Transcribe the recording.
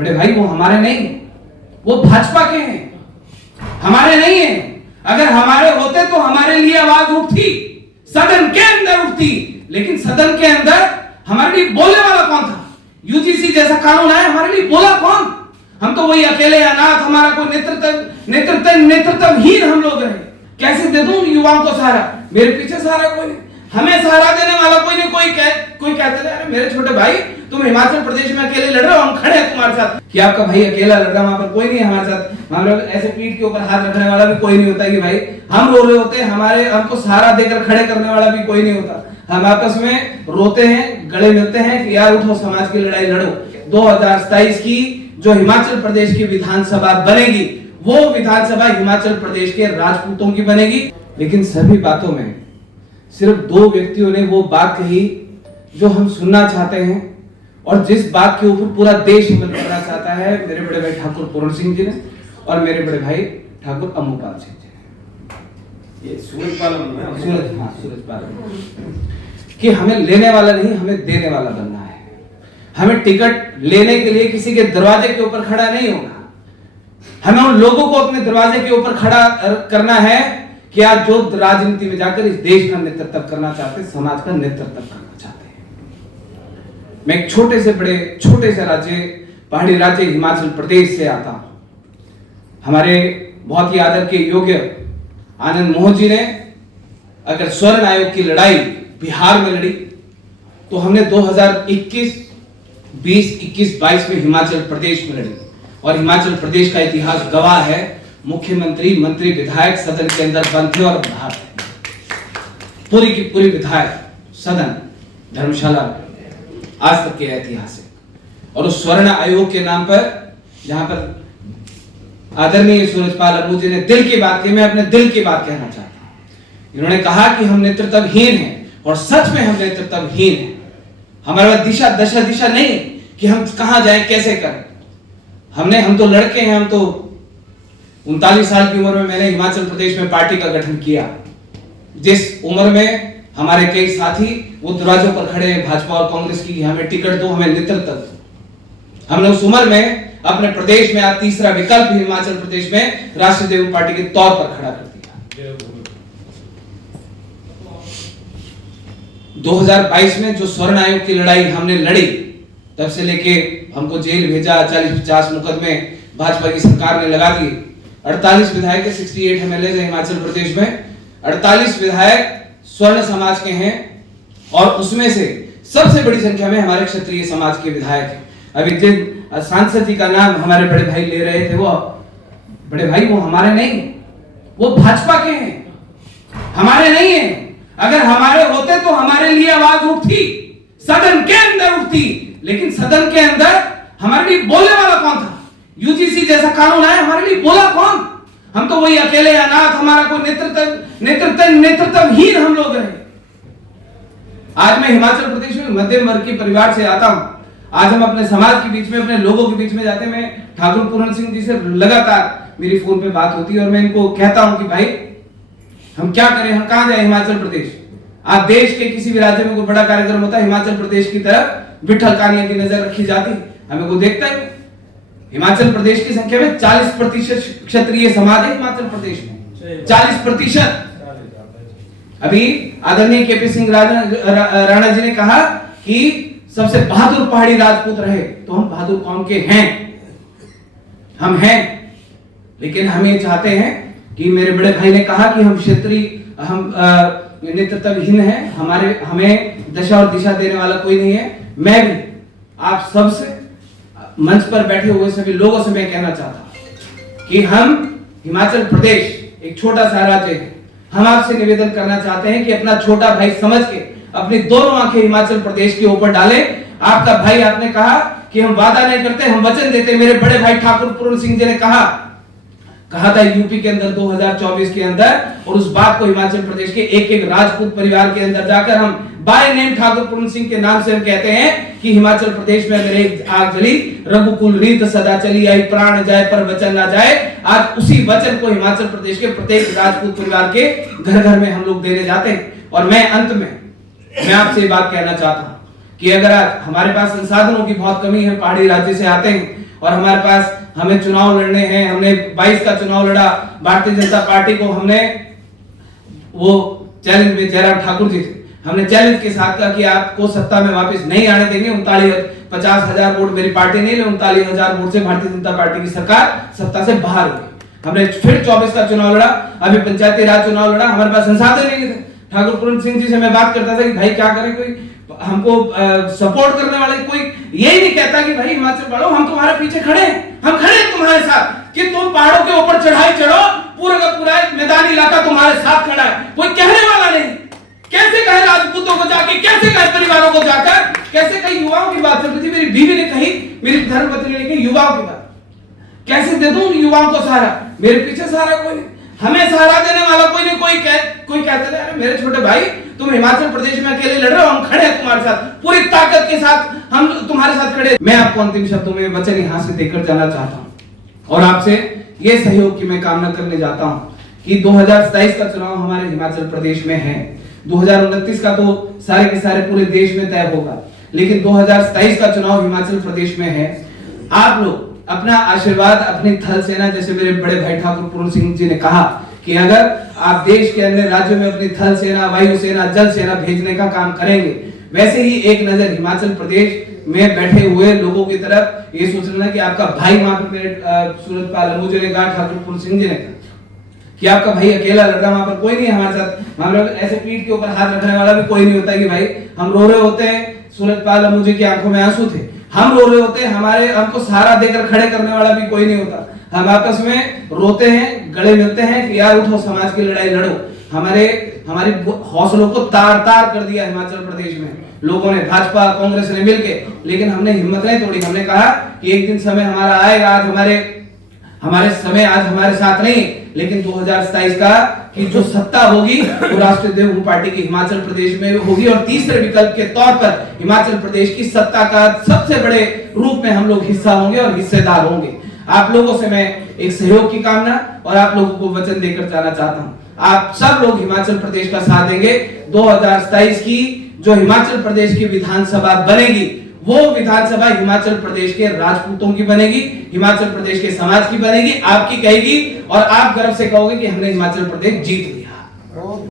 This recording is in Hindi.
बड़े भाई वो हमारे नहीं है, वो भाजपा के हैं, हमारे नहीं है। अगर हमारे होते तो हमारे लिए आवाज उठती, सदन के अंदर उठती, लेकिन सदन के अंदर हमारे लिए बोलने वाला कौन था? यूजीसी जैसा कानून आया, हमारे लिए बोला कौन? हम तो वही अकेले अनाथ, हमारा कोई नेतृत्वहीन हम लोग रहे। कैसे दे दूं युवाओं को सहारा? मेरे पीछे सहारा कोई नहीं, हमें सहारा देने वाला कोई नहीं। कोई कहते हैं अरे मेरे छोटे भाई तुम हिमाचल प्रदेश में अकेले लड़ रहे हो, हम खड़े हैं तुम्हारे साथ। कि आपका भाई अकेला लड़ रहा है, वहां पर कोई नहीं है हमारे साथ। हम लोग ऐसे पीठ के ऊपर हाथ रखने वाला भी कोई नहीं होता कि भाई हम रो रहे होते हैं, हमारे हमको सहारा देकर खड़े करने वाला भी कोई नहीं होता। हम आपस में रोते हैं, गले मिलते हैं कि यार उठो, समाज की लड़ाई लड़ो। 2027 की जो हिमाचल प्रदेश की विधानसभा बनेगी, वो विधानसभा हिमाचल प्रदेश के राजपूतों की बनेगी। लेकिन सभी बातों में सिर्फ दो व्यक्तियों ने वो बात कही जो हम सुनना चाहते हैं और जिस बात के ऊपर पूरा देश अमल करना चाहता है, मेरे बड़े भाई ठाकुर पूर्ण सिंह जी ने और मेरे बड़े भाई ठाकुर अम्मूपाल सिंह जी ने। ये सूरजपाल कि हमें लेने वाला नहीं, हमें देने वाला बनना है। हमें टिकट लेने के लिए किसी के दरवाजे के ऊपर खड़ा नहीं होना, हमें उन लोगों को अपने दरवाजे के ऊपर खड़ा करना है कि आज जो राजनीति में जाकर इस देश का नेतृत्व करना चाहते, समाज का नेतृत्व करना चाहते हैं। मैं एक छोटे से राज्य, पहाड़ी राज्य हिमाचल प्रदेश से आता हूं। हमारे बहुत ही आदर के योग्य आनंद मोहन जी ने अगर स्वर्ण आयोग की लड़ाई बिहार में लड़ी, तो हमने 2021, 20, 21, 22 में हिमाचल प्रदेश में लड़ी। और हिमाचल प्रदेश का इतिहास गवाह है, मुख्यमंत्री, मंत्री, विधायक सदन के अंदर बंद थे और बाहर थे। पूरी की पूरी विधायक सदन धर्मशाला आज तक के ऐतिहासिक। और उस स्वर्ण आयोग के नाम पर, जहां पर आदरणीय सूरजपाल अम्मू जी ने दिल की बात की, मैं अपने दिल की बात कहना चाहता हूं। इन्होंने कहा कि हम नेतृत्वहीन हैं, और सच में हम नेतृत्वहीन हैं। हमारे पास दिशा नहीं कि हम कहां जाएं, कैसे करें। हम तो लड़के हैं, हम तो 39 साल की उम्र में मैंने हिमाचल प्रदेश में पार्टी का गठन किया। जिस उम्र में हमारे कई साथी वो दरवाजों पर खड़े हैं भाजपा और कांग्रेस की, हमें टिकट दो, हमें नेतृत्व दो। हमने उस उम्र में अपने प्रदेश में आज तीसरा विकल्प हिमाचल प्रदेश में राष्ट्रीय देव पार्टी के तौर पर खड़ा कर दिया। 2022 में जो स्वर्ण आयोग की लड़ाई हमने लड़ी, तब से लेके हमको जेल भेजा, 40-50 मुकदमे भाजपा की सरकार ने लगा दिए। 48 विधायक, 68 एमएलए है हिमाचल प्रदेश में, 48 विधायक स्वर्ण समाज के हैं, और उसमें से सबसे बड़ी संख्या में हमारे क्षत्रिय समाज के विधायक हैं। अभी जिन सांसद जी का नाम हमारे बड़े भाई ले रहे थे, वो बड़े भाई वो हमारे नहीं है, वो भाजपा के हैं, हमारे नहीं है। अगर हमारे होते तो हमारे लिए आवाज उठती, सदन के अंदर उठती, लेकिन सदन के अंदर हमारे लिए बोलने वाला कौन था? यूजीसी जैसा कानून आया, हमारे लिए बोला कौन? हम तो वही अकेले अनाथ, हमारा कोई नेतृत्वहीन हम लोग रहे। आज मैं हिमाचल प्रदेश में मध्यम वर्ग के परिवार से आता हूं। आज हम अपने समाज के बीच में, अपने लोगों के बीच में जाते हैं। मैं ठाकुर पूर्ण सिंह जी से लगातार मेरी फोन पे बात होती है, और मैं इनको कहता हूं कि भाई हम क्या करें, हम कहां जाए हिमाचल प्रदेश। आज देश के किसी भी राज्य में कोई बड़ा कार्यक्रम होता है, हिमाचल प्रदेश की तरफ विठल कानिया की नजर रखी जाती, हमें को देखता है। हिमाचल प्रदेश की संख्या में 40% क्षत्रिय समाज है हिमाचल प्रदेश में, 40%। अभी आदरणीय केपी सिंह राणा जी ने कहा कि सबसे बहादुर पहाड़ी राजपूत रहे, तो हम बहादुर कौम के हैं, हम हैं। लेकिन हम ये चाहते हैं कि मेरे बड़े भाई ने कहा कि हम क्षेत्रीय, हम नेतृत्वहीन हैं, हमें दशा और दिशा देने वाला कोई नहीं है। मैं भी आप सबसे, मंच पर बैठे हुए सभी लोगों से मैं कहना चाहता हूं कि हम हिमाचल प्रदेश एक छोटा सा राज्य है। हम आपसे निवेदन करना चाहते हैं कि अपना छोटा भाई समझ के अपनी दोनों आंखें हिमाचल प्रदेश के ऊपर डालें। आपका भाई, आपने कहा कि हम वादा नहीं करते, हम वचन देते। मेरे बड़े भाई ठाकुर पूर्ण सिंह जी ने कहा था यूपी के अंदर 2024 के अंदर, और उस बात को हिमाचल प्रदेश के एक एक राजपूत परिवार के अंदर जाकर हम बाय नेम ठाकुर पूर्ण सिंह के नाम से हम कहते हैं कि हिमाचल प्रदेश में मेरे आग जली, रघुकुल रीत सदा चली आई, प्राण जाए पर वचन ना जाए। आज उसी वचन को हिमाचल प्रदेश के प्रत्येक राजपूत परिवार के घर घर में हम लोग देने जाते हैं। और मैं अंत में मैं आपसे बात कहना चाहता हूं कि अगर आज हमारे पास संसाधनों की बहुत कमी है, पहाड़ी राज्य से आते हैं, और हमारे पास हमें चुनाव लड़ने हैं। हमने 22 का चुनाव लड़ा, भारतीय जनता पार्टी को हमने वो चैलेंज में जयराम ठाकुर जी थे, हमने चैलेंज के साथ कहा कि आपको सत्ता में वापस नहीं आने देंगे। 50,000 वोट मेरी पार्टी नहीं, 39,000 वोट से भारतीय जनता पार्टी की सरकार सत्ता से बाहर हो गई। हमने फिर 24 का चुनाव लड़ा, अभी पंचायती राज चुनाव लड़ा, हमारे पास संसाधन नहीं थे। ठाकुर पूर्ण सिंह जी से मैं बात करता था कि भाई क्या करें, कोई हमको सपोर्ट करने वाले कोई यही नहीं कहता कि भाई हिमाचल बढ़ो, हम तुम्हारे पीछे खड़े हैं, हम खड़े हैं तुम्हारे साथ कि तुम पहाड़ों के ऊपर चढ़ाई चढ़ो, पूरा का पूरा मैदानी इलाका तुम्हारे साथ खड़ा है, कोई कहने वाला नहीं। कैसे कहे राजपूतों को जाके, कैसे कहे परिवारों को जाकर, कैसे कहे युवाओं की बात करती थी, मेरी बीवी ने कही, मेरी धर्मपत्नी ने कही युवाओं की बात, कैसे दे दूं युवाओं को सहारा, मेरे पीछे सहारा कोई नहीं, हमें सहारा देने वाला कोई नहीं। कोई कहते थे मेरे छोटे भाई तुम हिमाचल प्रदेश में अकेले लड़ रहे हो, हम खड़े हैं तुम्हारे साथ, पूरी ताकत के साथ हम तुम्हारे साथ खड़े। मैं आपको अंतिम शब्दों में वचन यहां से देकर जाना चाहता हूं और आपसे ये सहयोग की मैं कामना करने जाता हूं कि 2027 का चुनाव हमारे हिमाचल प्रदेश में है। 2029 का तो सारे के सारे पूरे देश में तय होगा, लेकिन 2027 का चुनाव हिमाचल प्रदेश में है। आप लोग अपना आशीर्वाद अपनी थल सेना, जैसे मेरे बड़े भाई ठाकुर पूर्ण सिंह जी ने कहा कि अगर आप देश के अन्य राज्यों में अपनी थल सेना, वायु सेना, जल सेना भेजने का काम करेंगे, वैसे ही एक नजर हिमाचल प्रदेश में बैठे हुए लोगों की तरफ ये सोच लेना कि आपका भाई वहां पर मेरे सूरजपाल मुझे ने कहा, ठाकुर पूर्ण सिंह जी ने कहा कि आपका भाई अकेला लड़ रहा, वहां पर कोई नहीं है हमारे साथ। हम लोग ऐसे पीठ के ऊपर हाथ रखने वाला भी कोई नहीं होता कि भाई हम रो रहे होते हैं, सूरजपाल मुझे की आंखों में आंसू थे, हम रो रहे होते हैं, हमारे हमको सहारा देकर खड़े करने वाला भी कोई नहीं होता। हम आपस में रोते हैं, गले मिलते हैं कि यार उठो, समाज की लड़ाई लड़ो। हमारी हौसलों को तार तार कर दिया हिमाचल प्रदेश में लोगों ने, भाजपा कांग्रेस ने मिलके, लेकिन हमने हिम्मत नहीं तोड़ी। हमने कहा कि एक दिन समय हमारा आएगा, आज हमारे समय आज हमारे साथ नहीं, लेकिन 2027 का कि जो सत्ता होगी वो राष्ट्रीय देवभूमि पार्टी की हिमाचल प्रदेश में होगी और तीसरे विकल्प के तौर पर हिमाचल प्रदेश की सत्ता का सबसे बड़े रूप में हम लोग हिस्सा होंगे और हिस्सेदार होंगे। आप लोगों से मैं एक सहयोग की कामना और आप लोगों को वचन देकर जाना चाहता हूं, आप सब लोग हिमाचल प्रदेश का साथ देंगे। 2027 की जो हिमाचल प्रदेश की विधानसभा बनेगी, वो विधानसभा हिमाचल प्रदेश के राजपूतों की बनेगी, हिमाचल प्रदेश के समाज की बनेगी, आपकी कहेगी और आप गर्व से कहोगे कि हमने हिमाचल प्रदेश जीत लिया।